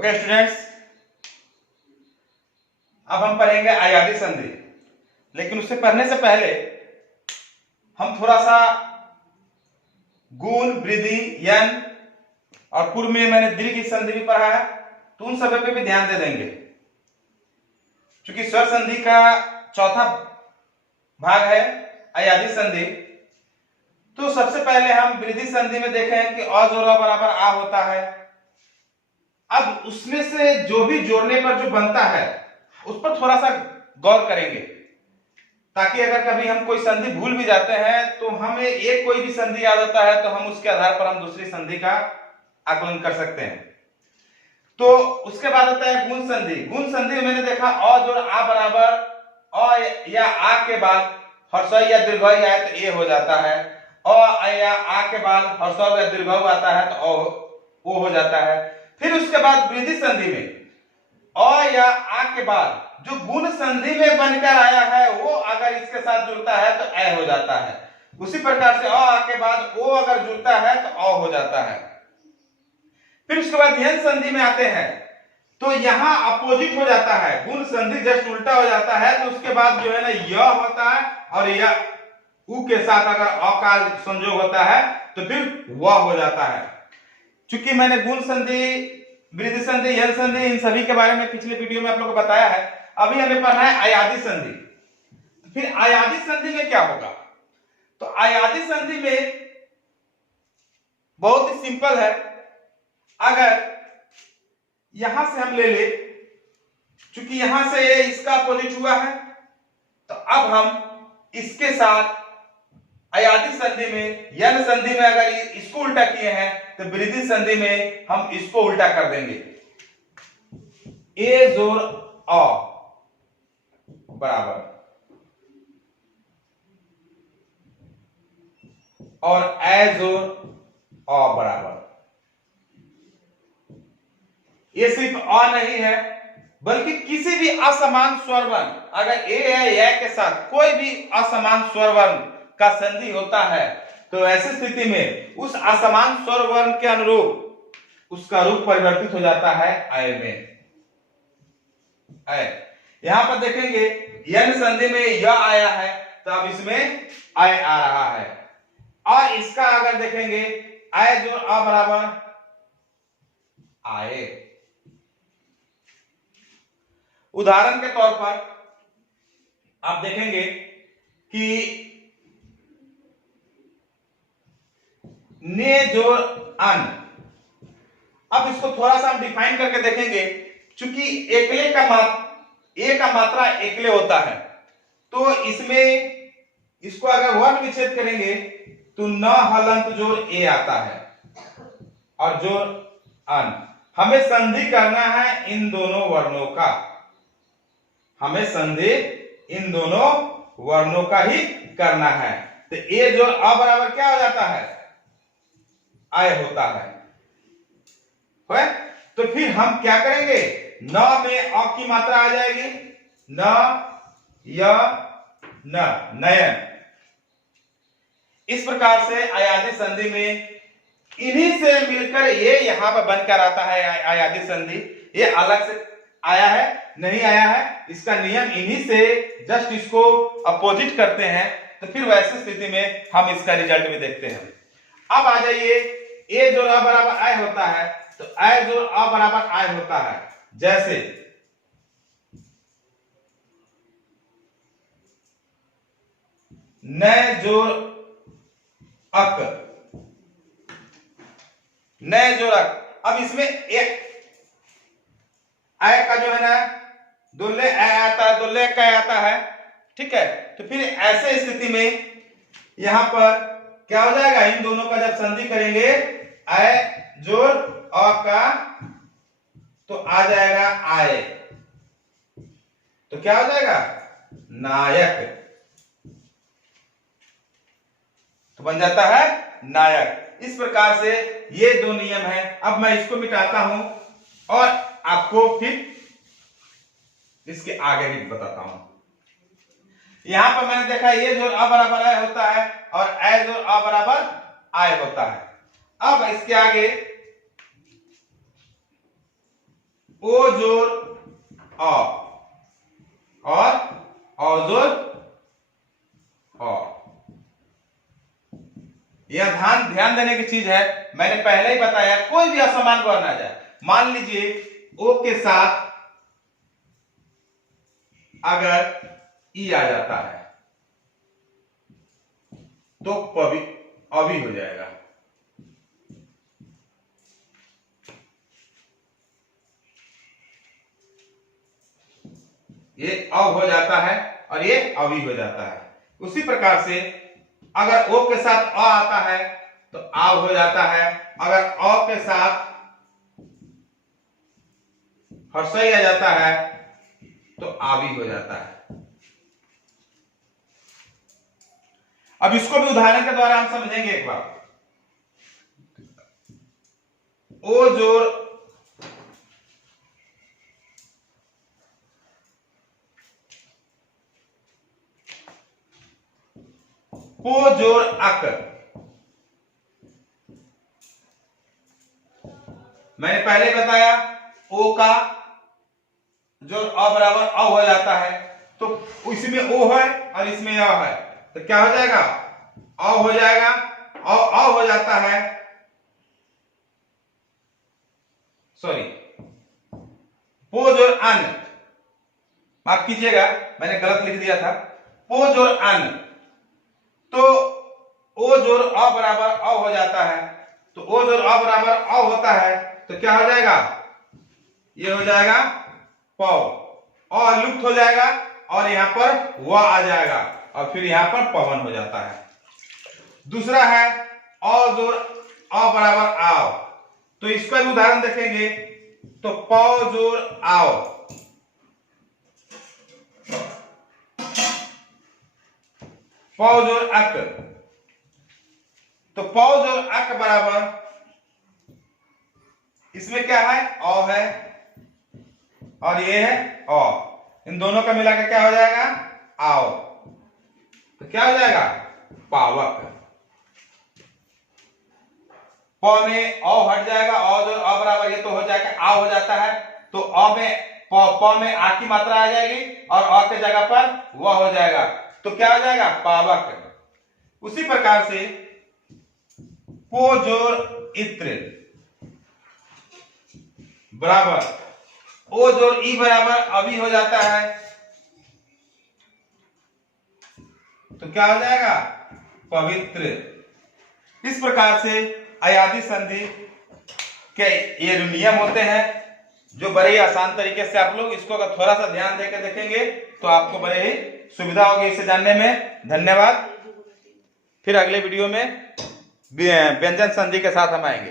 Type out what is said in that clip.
Okay students, अब हम पढ़ेंगे अयादी संधि। लेकिन उससे पढ़ने से पहले हम थोड़ा सा गुण, वृद्धि, यन और पूर्व में मैंने दीर्घ की संधि भी पढ़ा है, तो उन सभी पे भी ध्यान दे देंगे। क्योंकि स्वर संधि का चौथा भाग है अयादी संधि। तो सबसे पहले हम वृद्धि संधि में देखें कि अ जोड़ा बराबर आ होता है। अब उसमें से जो भी जोड़ने पर जो बनता है उस पर थोड़ा सा गौर करेंगे, ताकि अगर कभी हम कोई संधि भूल भी जाते हैं तो हमें एक कोई भी संधि याद होता है तो हम उसके आधार पर हम दूसरी संधि का आकलन कर सकते हैं। तो उसके बाद आता है गुण संधि। गुण संधि में मैंने देखा अ जोड़ आ बराबर अ या आ के बाद हर्षई या दीर्घई आए तो ए हो जाता है। अ या आ के बाद हर्षई या दीर्घऊ आता है तो ओ हो जाता है। फिर उसके बाद वृद्धि संधि में अ या आ के बाद जो गुण संधि में बनकर आया है वो अगर इसके साथ जुड़ता है तो ए हो जाता है। उसी प्रकार से आ के बाद ओ अगर जुड़ता है तो अ हो जाता है। फिर उसके बाद यन संधि में आते हैं तो यहां अपोजिट हो जाता है, गुण संधि जस्ट उल्टा हो जाता है। तो उसके बाद जो है ना य होता है और य उ के साथ अगर अ का संयोग होता है तो फिर व हो जाता है। चूंकि मैंने गुण संधि, वृद्धि संधि, यन संधि इन सभी के बारे में पिछले वीडियो में आप लोगों को बताया है। अभी हमें पढ़ना है अयादी संधि। तो फिर अयादी संधि में क्या होगा? तो अयादी संधि में बहुत ही सिंपल है। अगर यहां से हम ले ले, चूंकि यहां से इसका अपोजिट हुआ है तो अब हम इसके साथ अयादी संधि में, यन संधि में अगर इसको उल्टा किए हैं तो वृद्धि संधि में हम इसको उल्टा कर देंगे। ए जोड़ अ बराबर और ए जोड़ अ बराबर। ये सिर्फ अ नहीं है बल्कि किसी भी असमान स्वर वर्ण, अगर ए है या के साथ कोई भी असमान स्वर वर्ण का संधि होता है तो ऐसी स्थिति में उस असमान स्वर वर्ण के अनुरूप उसका रूप परिवर्तित हो जाता है अय में। यहां पर देखेंगे यन संधि में य आया है तो अब इसमें अय आ रहा है। और इसका अगर देखेंगे अय जो अ बराबर आए। उदाहरण के तौर पर आप देखेंगे कि ने जोड़ अन। अब इसको थोड़ा सा हम डिफाइन करके देखेंगे। चूंकि एकले का ए का मात्रा एकले होता है तो इसमें इसको अगर वर्ण विच्छेद करेंगे तो न हलंत जोड़ ए आता है और जोड़ अन। हमें संधि करना है इन दोनों वर्णों का, हमें संधि इन दोनों वर्णों का ही करना है। तो ए जोड़ अ बराबर क्या हो जाता है? आय होता है। तो फिर हम क्या करेंगे? न में अ की मात्रा आ जाएगी, न य न नयन। इस प्रकार से अयादी संधि में इन्हीं से मिलकर ये यहां पर बनकर आता है अयादी संधि। ये अलग से आया है नहीं आया है, इसका नियम इन्हीं से जस्ट इसको अपोजिट करते हैं। तो फिर वैसी स्थिति में हम इसका रिजल्ट भी देखते हैं। अब आ जाइए, ए जोड़ अ बराबर आय होता है तो आय जोड़ अ बराबर आय होता है। जैसे न जोड़ अक, न जोड़ अक। अब इसमें एक आय का जो है ना दुल्ले आय आता है, दुल्ले का आता है, ठीक है। तो फिर ऐसे स्थिति में यहां पर क्या हो जाएगा? इन दोनों का जब संधि करेंगे आय जोड़ अ का तो आ जाएगा आय, तो क्या हो जाएगा? नायक। तो बन जाता है नायक। इस प्रकार से ये दो नियम हैं। अब मैं इसको मिटाता हूं और आपको फिर इसके आगे भी बताता हूं। यहां पर मैंने देखा ये जोड़ अ बराबर आय होता है और ए जोड़ अ बराबर आय होता है। अब इसके आगे ओ जोर अ और औ जोर अ। यह ध्यान देने की चीज है, मैंने पहले ही बताया कोई भी असमान वर्ण आ जाए, मान लीजिए ओ के साथ अगर ई आ जाता है तो अभी हो जाएगा। ये अब हो जाता है और ये अभी हो जाता है। उसी प्रकार से अगर ओ के साथ अ आता है तो आव हो जाता है, अगर अ के साथ हर्षई आ जाता है तो आवी हो जाता है। अब इसको भी उदाहरण के द्वारा हम समझेंगे एक बार। ओ जोर पो जोर अक। मैंने पहले बताया ओ का जो अ बराबर अ हो जाता है, तो इसमें ओ है और इसमें अ है, तो क्या हो जाएगा, अ हो जाएगा, अ हो जाता है, सॉरी पो जोर अन, माफ कीजिएगा मैंने गलत लिख दिया था, पो जोर अन, तो ओ जोर अ बराबर अ हो जाता है, तो ओ जोर अ बराबर अ होता है, तो क्या हो जाएगा, ये हो जाएगा पौ, अ लुप्त हो जाएगा और यहां पर व आ जाएगा और फिर यहां पर पवन हो जाता है। दूसरा है अ जोर अ बराबर आव, तो इसका भी उदाहरण देखेंगे, तो पौ जोर आओ, पौ जोर अक, तो पौ जोर अक बराबर इसमें क्या है, अ है और ये है अ, इन दोनों का मिलाकर क्या हो जाएगा, आओ, तो क्या हो जाएगा, पावक। प में अ हट जाएगा, अ जो अ बराबर ये तो हो जाएगा आ हो जाता है, तो अ में प में आ की मात्रा आ जाएगी और अ के जगह पर व हो जाएगा, तो क्या हो जाएगा, पावक। उसी प्रकार से पो जोर इत्र बराबर ओ जोर ई बराबर अभी हो जाता है, तो क्या हो जाएगा, पवित्र। इस प्रकार से अयादी संधि के ये जो नियम होते हैं, जो बड़े ही आसान तरीके से आप लोग इसको अगर थोड़ा सा ध्यान देकर देखेंगे तो आपको बड़े ही सुविधा होगी इसे जानने में। धन्यवाद। फिर अगले वीडियो में व्यंजन संधि के साथ हम आएंगे।